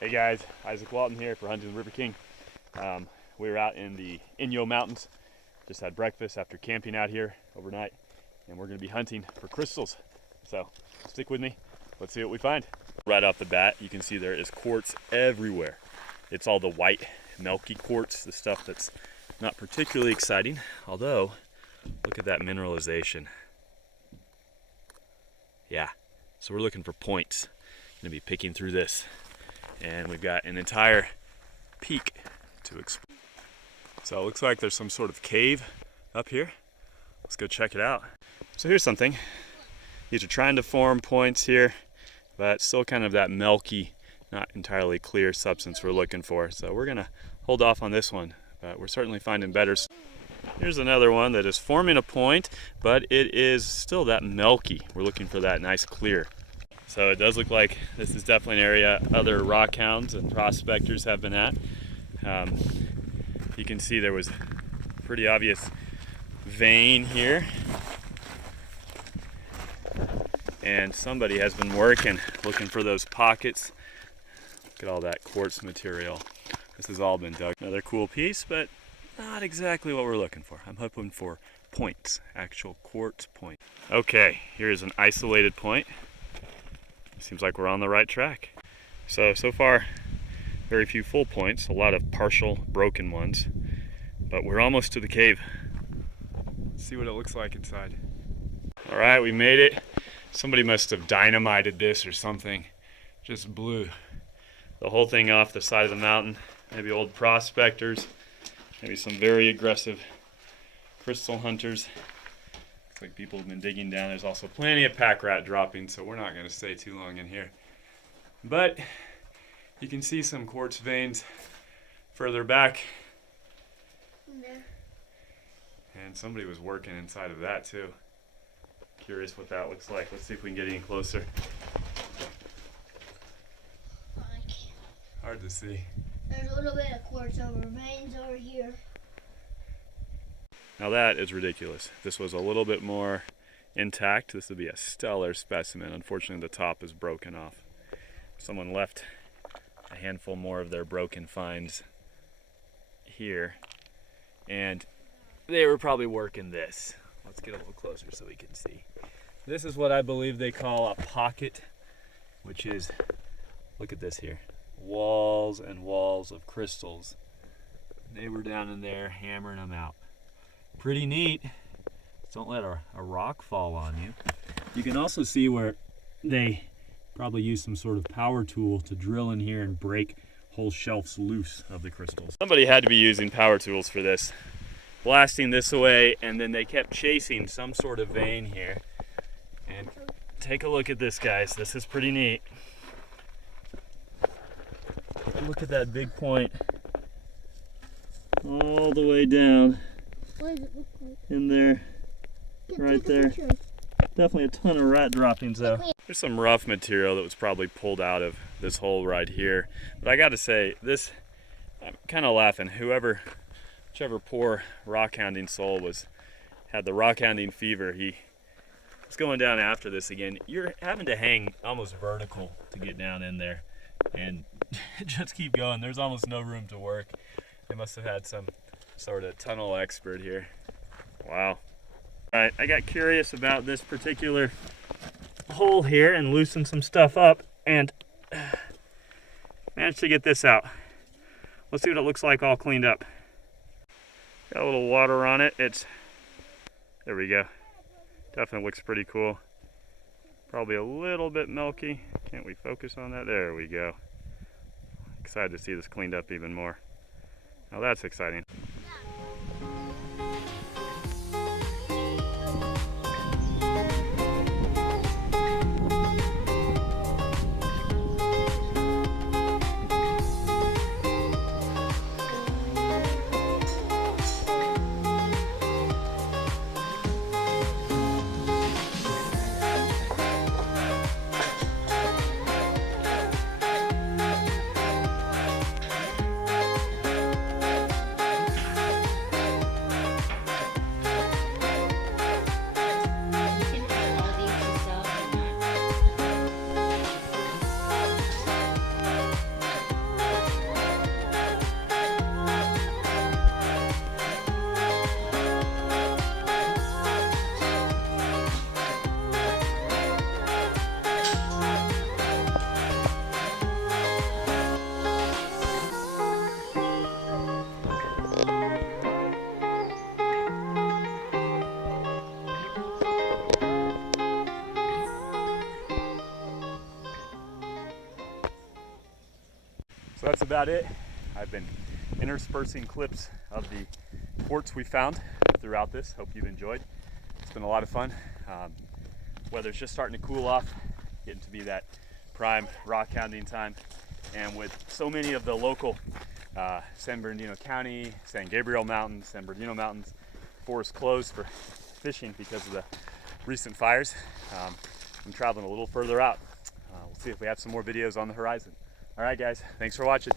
Hey guys, Isaac Walton here for Hunting the River King. We were out in the Inyo Mountains, just had breakfast after camping out here overnight, and we're gonna be hunting for crystals. So stick with me, let's see what we find. Right off the bat, you can see there is quartz everywhere. It's all the white, milky quartz, the stuff that's not particularly exciting, although look at that mineralization. Yeah, so we're looking for points. Gonna be picking through this. And we've got an entire peak to explore. So it looks like there's some sort of cave up here. Let's go check it out. So here's something. These are trying to form points here, but still kind of that milky, not entirely clear substance we're looking for. So we're gonna hold off on this one, but we're certainly finding better. Here's another one that is forming a point, but it is still that milky. We're looking for that nice clear. So it does look like this is definitely an area other rockhounds and prospectors have been at. You can see there was a pretty obvious vein here. And somebody has been working, looking for those pockets. Look at all that quartz material. This has all been dug. Another cool piece, but not exactly what we're looking for. I'm hoping for points, actual quartz points. Okay, here's an isolated point. Seems like we're on the right track. So far, very few full points, a lot of partial broken ones, but we're almost to the cave. Let's see what it looks like inside. All right, we made it. Somebody must have dynamited this or something. Just blew the whole thing off the side of the mountain. Maybe old prospectors, maybe some very aggressive crystal hunters. Like people have been digging down. There's also plenty of pack rat droppings, so we're not going to stay too long in here. But you can see some quartz veins further back. There. And somebody was working inside of that too. Curious what that looks like. Let's see if we can get any closer. Hard to see. There's a little bit of quartz over veins over here. Now that is ridiculous. If this was a little bit more intact, this would be a stellar specimen. Unfortunately, the top is broken off. Someone left a handful more of their broken finds here, and they were probably working this. Let's get a little closer so we can see. This is what I believe they call a pocket, which is, look at this here, walls and walls of crystals. They were down in there hammering them out. Pretty neat. Don't let a rock fall on you. You can also see where they probably use some sort of power tool to drill in here and break whole shelves loose of the crystals. Somebody had to be using power tools for this. Blasting this away, and then they kept chasing some sort of vein here. And take a look at this, guys. This is pretty neat. Look at that big point all the way down. What does it look like? In there, right there. Definitely a ton of rat droppings though. There's some rough material that was probably pulled out of this hole right here. But I gotta say, this, I'm kind of laughing. Whichever poor rockhounding soul had the rockhounding fever, he was going down after this again. You're having to hang almost vertical to get down in there and just keep going. There's almost no room to work. They must have had some sort of tunnel expert here. Wow. All right, I got curious about this particular hole here and loosened some stuff up and managed to get this out. Let's see what it looks like all cleaned up. Got a little water on it. There we go. Definitely looks pretty cool. Probably a little bit milky. Can't we focus on that? There we go. Excited to see this cleaned up even more. Now that's exciting. that's about it. I've been interspersing clips of the quartz we found throughout this. Hope you've enjoyed. It's been a lot of fun. Weather's just starting to cool off, getting to be that prime rock hounding time. And with so many of the local San Bernardino County, San Gabriel Mountains, San Bernardino Mountains forests closed for fishing because of the recent fires, I'm traveling a little further out. We'll see if we have some more videos on the horizon. All right, guys, thanks for watching.